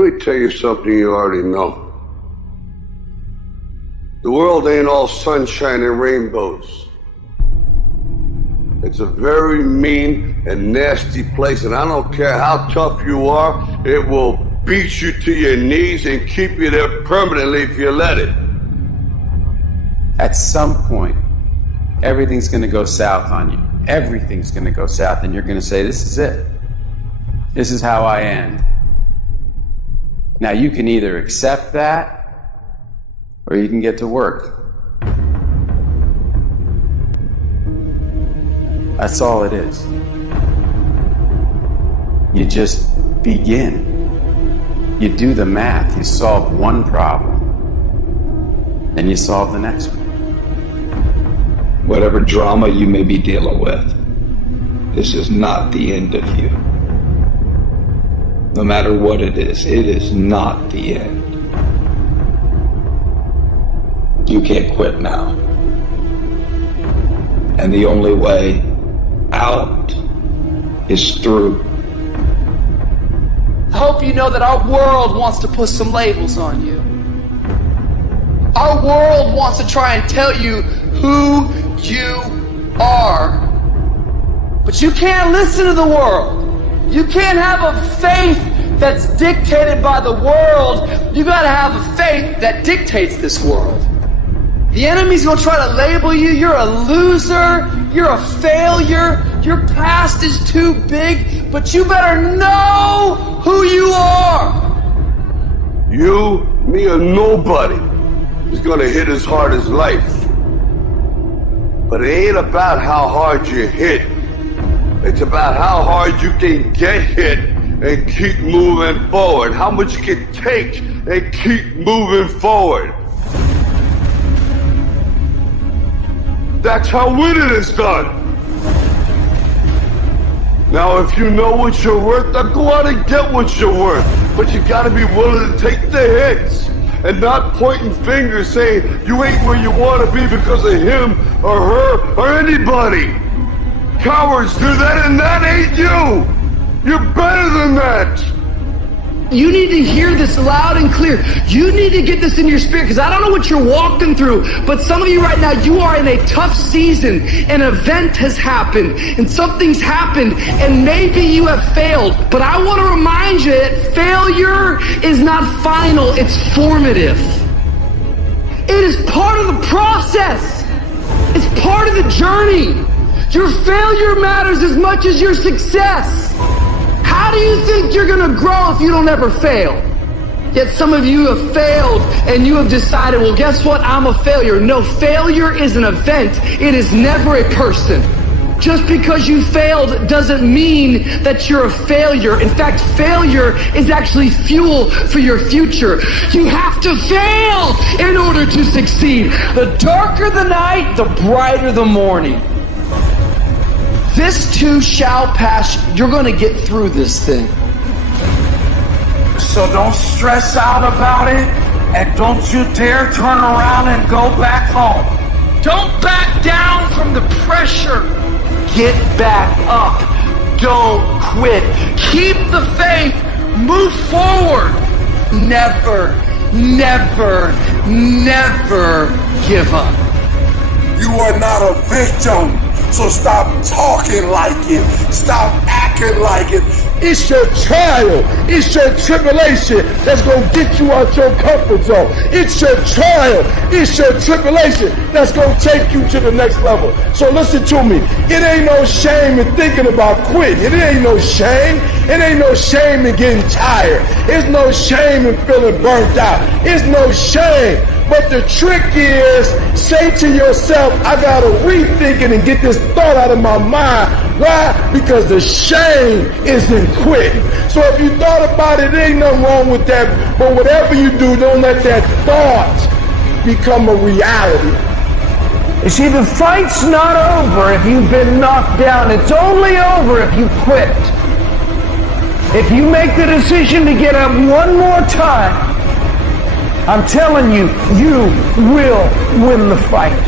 Let me tell you something you already know. The world ain't all sunshine and rainbows. It's a very mean and nasty place, and I don't care how tough you are, it will beat you to your knees and keep you there permanently if you let it. At some point, everything's going to go south on you. Everything's going to go south, and you're going to say, this is it. This is how I end. Now, you can either accept that, or you can get to work. That's all it is. You just begin. You do the math. You solve one problem, then you solve the next one. Whatever drama you may be dealing with, this is not the end of you. No matter what it is not the end. You can't quit now. And the only way out is through. I hope you know that our world wants to put some labels on you. Our world wants to try and tell you who you are. But you can't listen to the world. You can't have a faith that's dictated by the world. You gotta have a faith that dictates this world. The enemy's gonna try to label you. You're a loser. You're a failure. Your past is too big. But you better know who you are. You, me, or nobody is gonna hit as hard as life. But it ain't about how hard you hit. It's about how hard you can get hit and keep moving forward. How much you can take and keep moving forward. That's how winning is done. Now, if you know what you're worth, then go out and get what you're worth. But you gotta be willing to take the hits and not pointing fingers saying you ain't where you wanna be because of him or her or anybody. Cowards do that, and that ain't you. You're better than that. You need to hear this loud and clear. You need to get this in your spirit, because I don't know what you're walking through, but some of you right now, you are in a tough season. An event has happened, and something's happened, and maybe you have failed. But I want to remind you that failure is not final, it's formative. It is part of the process. It's part of the journey. Your failure matters as much as your success. How do you think you're gonna grow if you don't ever fail? Yet some of you have failed and you have decided, well, guess what? I'm a failure. No, failure is an event. It is never a person. Just because you failed doesn't mean that you're a failure. In fact, failure is actually fuel for your future. You have to fail in order to succeed. The darker the night, the brighter the morning. This too shall pass. You're going to get through this thing. So don't stress out about it, and don't you dare turn around and go back home. Don't back down from the pressure. Get back up. Don't quit. Keep the faith. Move forward. Never, never, never give up. You are not a victim. So stop talking like it. Stop acting like it. It's your trial. It's your tribulation that's going to get you out your comfort zone. It's your trial. It's your tribulation that's going to take you to the next level. So listen to me. It ain't no shame in thinking about quitting. It ain't no shame. It ain't no shame in getting tired. It's no shame in feeling burnt out. It's no shame. But the trick is, say to yourself, I got to rethink it and get this thought out of my mind. Why? Because the shame is in quitting. So if you thought about it, there ain't nothing wrong with that. But whatever you do, don't let that thought become a reality. You see, the fight's not over if you've been knocked down. It's only over if you quit. If you make the decision to get up one more time, I'm telling you, you will win the fight.